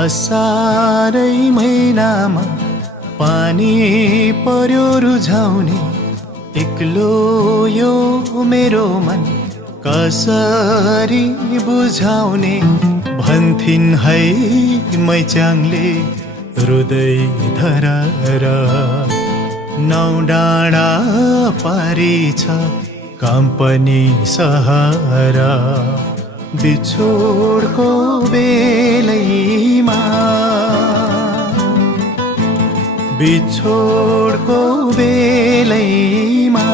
असारै महिनामा पानी पर्यो रुझाउने एक्लो यो मेरो मन कसरी बुझाउने भन्थिन् है मैचाङले हृदय धरार नौ डाँडा पारी छ कम्पनी सहारा बिछोडको बेलैमा बिछोडको बेलैमा